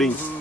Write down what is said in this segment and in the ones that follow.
sobrinho.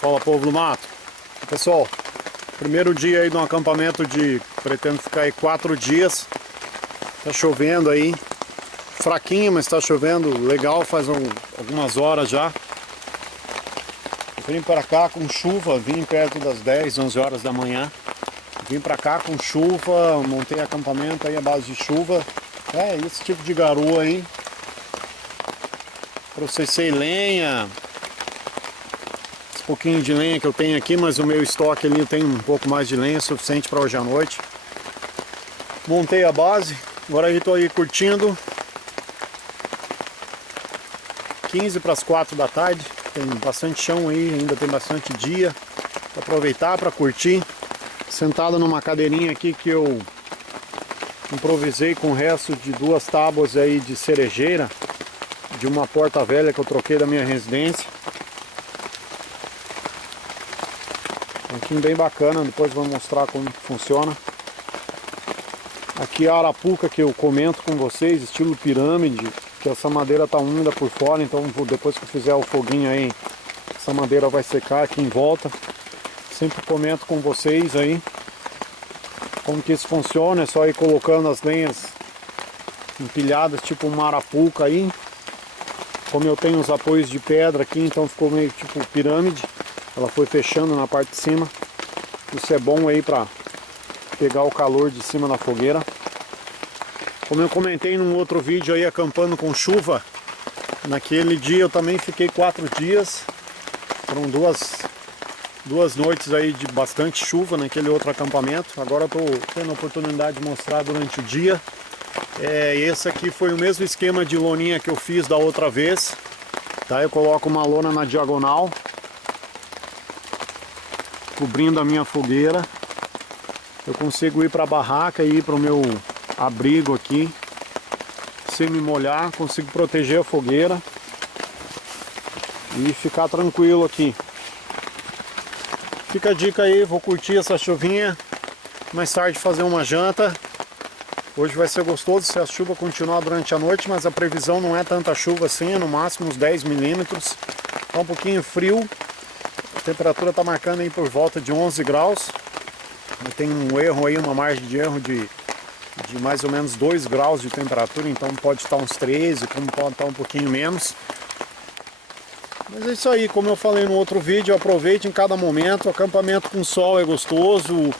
Fala, povo do mato. Pessoal, primeiro dia aí de um acampamento de... pretendo ficar aí 4 dias. Tá chovendo aí, fraquinho, mas tá chovendo legal, faz algumas horas já. Vim pra cá com chuva, vim perto das 10, 11 horas da manhã. Vim pra cá com chuva, montei acampamento aí à base de chuva. É, esse tipo de garoa aí. Processei lenha. Esse pouquinho de lenha que eu tenho aqui, mas o meu estoque ali eu tenho um pouco mais de lenha, suficiente para hoje à noite. Montei a base, agora aí tô aí curtindo. 15 para as 4 da tarde, tem bastante chão aí, ainda tem bastante dia para aproveitar, para curtir. Sentado numa cadeirinha aqui que eu improvisei com o resto de 2 tábuas aí de cerejeira, de uma porta velha que eu troquei da minha residência. Aqui bem bacana, depois vou mostrar como funciona. Aqui a arapuca que eu comento com vocês, estilo pirâmide, que essa madeira tá úmida por fora, então depois que eu fizer o foguinho aí, essa madeira vai secar aqui em volta. Sempre comento com vocês aí como que isso funciona. É só ir colocando as lenhas empilhadas, tipo uma arapuca aí. Como eu tenho os apoios de pedra aqui, então ficou meio tipo pirâmide. Ela foi fechando na parte de cima. Isso é bom aí para pegar o calor de cima da fogueira. Como eu comentei num outro vídeo aí, acampando com chuva, naquele dia eu também fiquei 4 dias. Foram duas noites aí de bastante chuva naquele outro acampamento. Agora eu estou tendo a oportunidade de mostrar durante o dia. Esse aqui foi o mesmo esquema de loninha que eu fiz da outra vez. Tá? Eu coloco uma lona na diagonal, cobrindo a minha fogueira. Eu consigo ir para a barraca e ir para o meu abrigo aqui sem me molhar, consigo proteger a fogueira e ficar tranquilo aqui. Fica a dica aí, vou curtir essa chuvinha, mais tarde fazer uma janta. Hoje vai ser gostoso se a chuva continuar durante a noite, mas a previsão não é tanta chuva assim, é no máximo uns 10 milímetros. Tá um pouquinho frio, a temperatura está marcando aí por volta de 11 graus. Tem um erro aí, uma margem de erro de mais ou menos 2 graus de temperatura, então pode estar uns 13, como pode estar um pouquinho menos. Mas é isso aí, como eu falei no outro vídeo, aproveite em cada momento. O acampamento com sol é gostoso,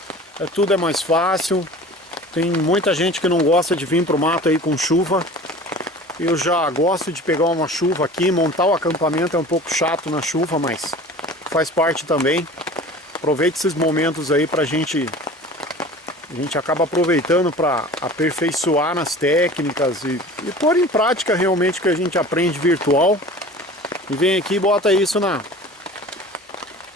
tudo é mais fácil. Tem muita gente que não gosta de vir para o mato aí com chuva. Eu já gosto de pegar uma chuva aqui, montar o acampamento é um pouco chato na chuva, mas faz parte também. Aproveite esses momentos aí para a gente A gente acaba aproveitando para aperfeiçoar nas técnicas e pôr em prática realmente o que a gente aprende virtual. E vem aqui e bota isso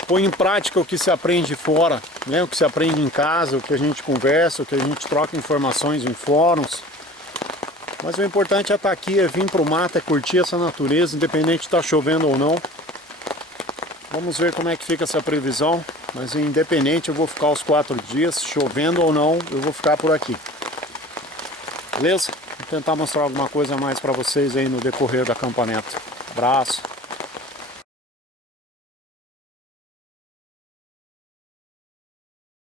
põe em prática o que se aprende fora, né? O que se aprende em casa, o que a gente conversa, o que a gente troca informações em fóruns. Mas o importante é estar aqui, é vir para o mato, é curtir essa natureza, independente de estar chovendo ou não. Vamos ver como é que fica essa previsão, mas independente eu vou ficar os 4 dias, chovendo ou não, eu vou ficar por aqui. Beleza? Vou tentar mostrar alguma coisa a mais para vocês aí no decorrer do acampamento. Abraço!